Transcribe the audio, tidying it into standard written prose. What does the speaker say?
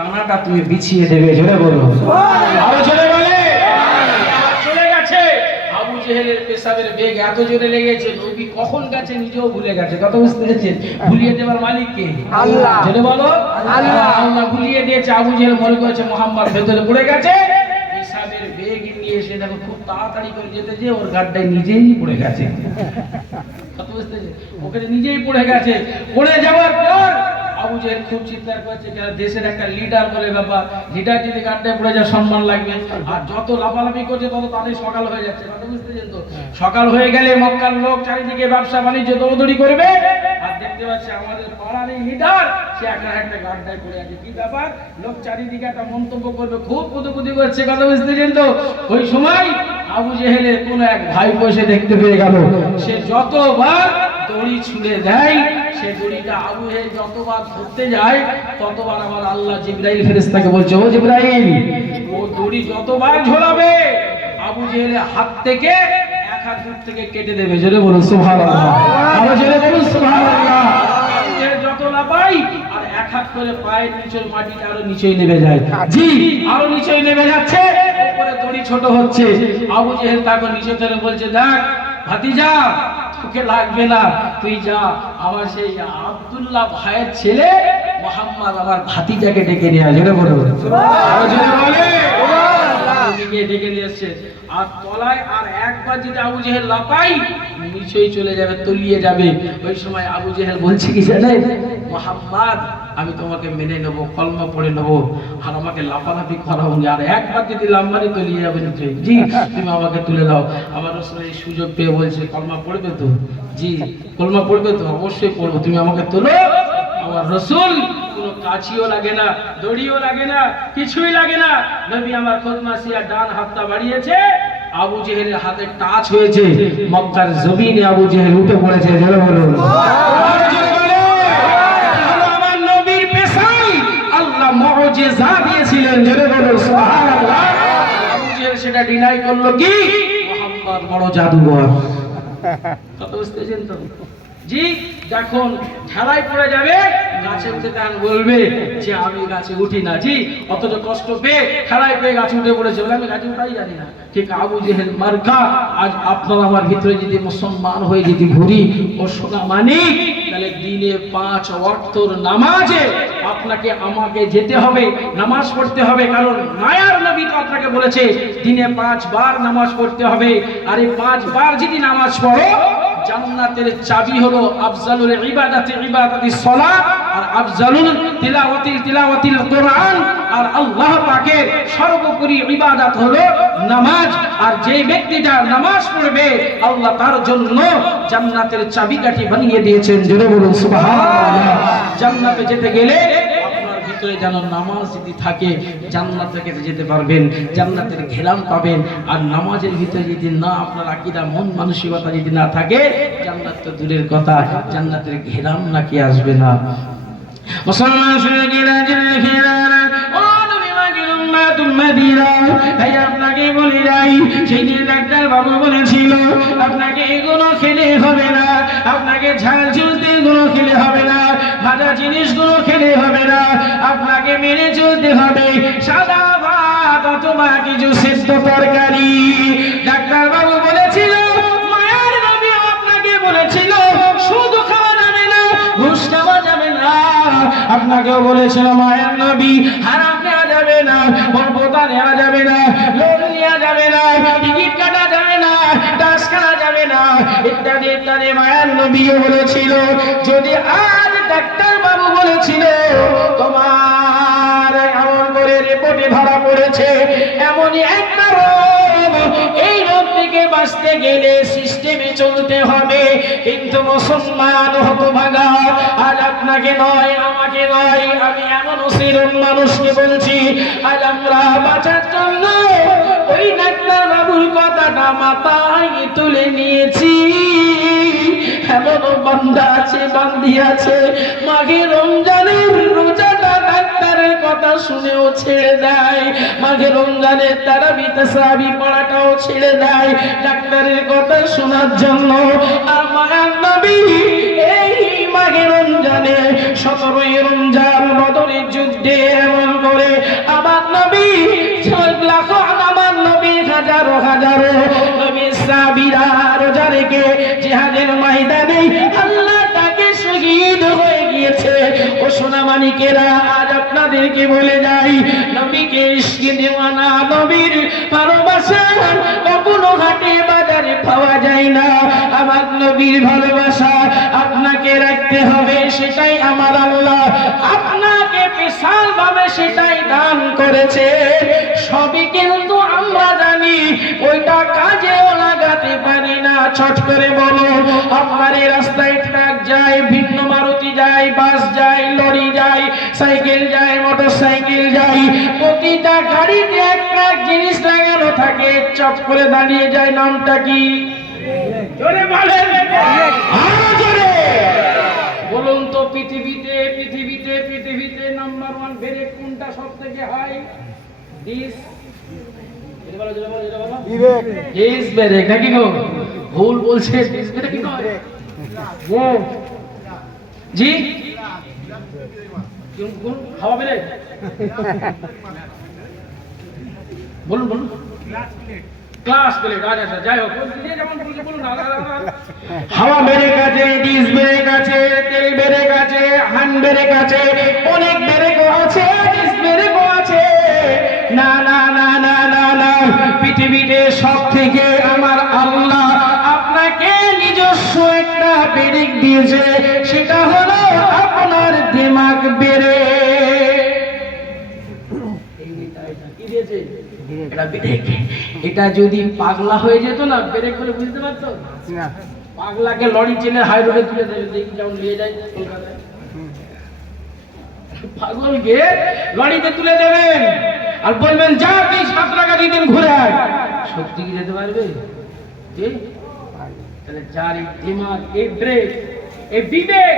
ডানাটা তুমি বিছিয়ে দেবে। জোরে বলো, আরো জোরে বলে। চলে গেছে আবু জেহেলের পেশাবের বেগ এত জোরে লেগেছে, নবী কখন গেছে নিজেও ভুলে গেছে। কথা বুঝতে পেরেছেন? ভুলিয়ে দেবার মালিক কে? আল্লাহ। জোরে বলো, আল্লাহ। আল্লাহ ভুলিয়ে দিয়েছে। আবু জেহেল মনে করেছে মোহাম্মদ ভেতরে পড়ে গেছে, পেশাবের বেগ নিয়ে এসে দেখো খুব তাড়াতাড়ি করে যেতে যে ওর গাড্ডায় নিজেই পড়ে গেছে। কথা বুঝতে পেরেছেন? ওখানে নিজেই পড়ে গেছে। পড়ে যাওয়ার পর আবু জেহেল খুব চিৎকার করছে, যারা দেশের একটা লিডার বলে ব্যাপার, লিডার যদি গাড্ডায় পড়ে যায় সম্মান লাগবে। আর যত লাফালাফি করছে তত তাদের সকাল হয়ে যাচ্ছে। কথা বুঝতেছেন তো? সকাল হয়ে গেলে মক্কার লোক চারিদিকে ব্যবসা বাণিজ্য দৌড়দৌড়ি করবে, আর দেখতে পাচ্ছে আমাদের পাড়ার এই লিডার সে একটা গাড্ডায় পড়ে আছে। কি ব্যাপার? লোক চারিদিকে একটা মন্তব্য করবে, খুব কুতুকুতি করছে। কথা বুঝতেছেন তো? ওই সময় আবু জেহেলের কোন এক ভাই বসে দেখতে পেয়ে গেল, সে যতবার দড়ি ছুঁড়ে দেয়, সে দড়িটা আবু জেহেল যতবার ধরতে যায় ততবার আমার আল্লাহ জিবরাইল ফেরেশতাকে বলছে, ও জিবরাইল, ও দড়ি যতবার ঝোলাবে আবু জেহেলের হাত থেকে এক হাত দূর থেকে কেটে দেবে। জোরে বলুন সুবহানাল্লাহ, আরো জোরে বলুন সুবহানাল্লাহ। যত লাফাই আর এক হাত করে পায়ের নিচের মাটিটা আরো নিচেই নেমে যায়। জি, আরো নিচেই নেমে যাচ্ছে, উপরে দড়ি ছোট হচ্ছে। আবু জেহেল তাকে নিচে ধরে বলছে, দেখ ভাতিজা, তোকে লাগবে না, তুই যা, আমার সেই আব্দুল্লাহ ভাইয়ের ছেলে মোহাম্মদ আমার ভাতিজাকে ডেকে নিয়ে আসে। জোরে বলো, আরো জোরে বলে। ডেকে নিয়ে এসছে, আর তলায় আর একবার যদি আবু জেহেল লাফাই নিচেই চলে যাবে, তলিয়ে যাবে। ওই সময় আবু জেহেল বলছে কি জানেন, মোহাম্মদ আমি তোমাকে মেনে নেব, কলমা পড়ে নেব, আর আমাকে লাফালাফি করাও নি, আর একবার যদি লাম্বারি তলিয়ে যাবে নিচে। জি, তুমি আমাকে তুলে দাও। আমার রাসূল এই সুযোগ পেয়ে বলছে, কলমা পড়বে তো? জি, কলমা পড়বে তো? অবশ্যই পড়বো, তুমি আমাকে তোলো। আমার রাসূল কোনো কাছিও লাগে না, দড়িও লাগে না, কিছুই লাগে না। নবী আমার খুদমাসিয়া ডান হাতটা বাড়িয়েছে, আবু জেহেলের হাতে টাচ হয়েছে, মক্কার জমিনে আবু জেহেল উঠে পড়েছে। জোরে বলুন, আমার নবীর পেশায় আল্লাহ মুজিজা দিয়েছিলেন। জোরে বলুন সুবহানাল্লাহ। আবু জেহেল সেটা ডিনাই করলো কি, মুহাম্মদ বড় জাদুকর। কত বুঝতেছেন তো? জি, যখন ঠেলাই পড়ে যাবে গাছে উঠে তখন বলবে যে আমি গাছে উঠি না। জি, অতটা কষ্ট পেয়ে ঠেলাই পেয়ে গাছে উঠে পড়েছে বলে আমি গাছে উঠাই জানি না। ঠিক আবু জেহেল মার্কা। আজ আপনার আমার ভিতরে যদি মুসলমান হয়ে যদি ঘুরি ও সোনা মানিক, তাহলে দিনে 5 ওয়াক্তর নামাজে আপনাকে আমাকে যেতে হবে, নামাজ পড়তে হবে। কারণ মায়ার নবী তো আপনাকে বলেছে দিনে 5 বার নামাজ পড়তে হবে। আর এই 5 বার যদি নামাজ পড়ো, জান্নাতের চাবি হলো আফজালুল ইবাদাতি ইবাদাতিস সালাত, আর আফজালুল তিলাওয়াতিল কোরআন, আর আল্লাহ পাকের সর্বোপরি ইবাদত হলো নামাজ। আর যে ব্যক্তিটা নামাজ পড়বে আল্লাহ তার জন্য জান্নাতের চাবিকাঠি বানিয়ে দিয়েছেন। জোরে বলুন সুবহানাল্লাহ। জান্নাতে যেতে গেলে আপনার ভিতরে যেন নামাজ যদি থাকে, জান্নাতে যেতে পারবেন, জান্নাতের ঘেরাম পাবেন। আর নামাজের ভিতরে যদি না আপনার আকীদা মন মানসিকতা যদি না থাকে, জান্নাত তো দূরের কথা, জান্নাতের ঘেরাম নাকি আসবে না। মুসলমান শুনে আপনাকে বলে যাই, সেই দিন ডাক্তার বাবু বলেছিল আপনাকে এগুলো খেলে হবে না, আপনাকে ঝাল চলতে গুলো খেলে হবে না, ভাজা জিনিসগুলো খেলে হবে না, আপনাকে মেনে চলতে হবে সাদা ভাত অথবা কিছু সেদ্ধ তরকারি। ডাক্তার বাবু বলেছিল, মায়ের নবী আপনাকে বলেছিল শুধু খাওয়া যাবে না, ঘুষ খাওয়া যাবে না। আপনাকেও বলেছিল মায়ের নবী হারাম নেওয়া যাবে না, বরবতা নেওয়া যাবে না, লোন নেওয়া যাবে না, টিকিট কাটা যাবে না, টাস কাটা যাবে না, ইত্যাদি ইত্যাদি মায়ের নবীও বলেছিল। যদি আজ ডাক্তার বাবু বলেছিল তোমার এমন করে রিপোর্টে ধরা পড়েছে এমনই একটা রোগ, এই রোগ থেকে বাঁচতে গেলে সিস্টেমে চলতে হবে, কিন্তু মুসলমান হতভাগা আজ আপনাকে নয় আমাকে নয়, আমি এমন অসিরন মানুষকে বলছি, আজ আমরা বাঁচার জন্য ওই ডাক্তার বাবুর কথাটা মাথায় তুলে নিয়েছি। এমন বান্দা আছে, বান্দি আছে, মাঘে রমজানের রোজাটা ডাক্তারের কথা শুনেও ছেড়ে দেয়, মাঘে রমজানের তারাবি তাসবি পড়াটাও ছেড়ে দেয় ডাক্তারের কথা শোনার জন্য। আর মায়ার নবী এই মাঘে রমজানে 17ই রমজান বদরের যুদ্ধে এমন করে আমার নবী লাখো, আমার নবী হাজারো হাজারো নবী সাহাবীরা রোজা রেখে জিহাদের ময়দানে আল্লাহ তাকে শহীদ হয়ে গিয়েছে। ও সোনা মানিকেরা, আজ আপনাদেরকে বলে যাই, নবীকে ইশকে দেওয়ানা, নবীর ভালোবাসা কখনো হাটে বাজারে পাওয়া যায় না। আমার নবীর ভালোবাসা আপনাকে রাখতে হবে, সেটাই আমার আল্লাহ আপনাকে বিশাল ভাবে সেটাই দান করেছে। সবই কিন্তু আমরা জানি, ওইটা কাজেও লাগাতে পারি না। ছট করে বলো, আপনার এই রাস্তায় ট্রাক যায়, ভিন্ন মারুতি যায়, বাস যায়, লরি যায়, সাইকেল যায়, মোটর সাইকেল যায়, প্রতিটা গাড়িতে একটা জিনিস লাগানো থাকে, চট করে দাঁড়িয়ে যায়, নামটা কি? জোরে বলেন, আরো জোরে বলুন তো। পৃথিবীতে নাম্বার 1 ব্রেক কোনটা সব থেকে হাই? ডিস ব্রেক নাকি গো? ভুল বলছে, ডিস ব্রেক নয়। জি, হাওয়া ব্রেক বলুন বলুন। ক্লাস প্লেট, আচ্ছা যাই হোক, যেমন বলুন। হাওয়া ব্রেক আছে, ডিস ব্রেক আছে, তেল ব্রেক আছে, হ্যান্ড ব্রেক আছে, অনেক ব্রেকও আছে, ডিস ব্রেকও আছে। না না না না না না, পৃথিবীতে সব থেকে আমার আল্লাহ আপনাকে নিজস্ব একটা ব্রেক দিয়েছে, সেটা হলো আপনার দিমাগ ব্রেক। এটা যদি পাগলা হয়ে যেত না, ব্রেক করে বুঝতে পারতো না। পাগলাকে লরি চেনে হাই রোডে তুলে দেবে, দেখি যেমন নিয়ে যায় কলকাতায়। পাগলকে লরিতে তুলে দেবেন আর বলবেন, যা তুই 7 টাকা দিন ঘুরে আয়। সত্যি কি যেতে পারবে? তাহলে যার এই দিমাগ, এই ব্রেক, এই বিবেক,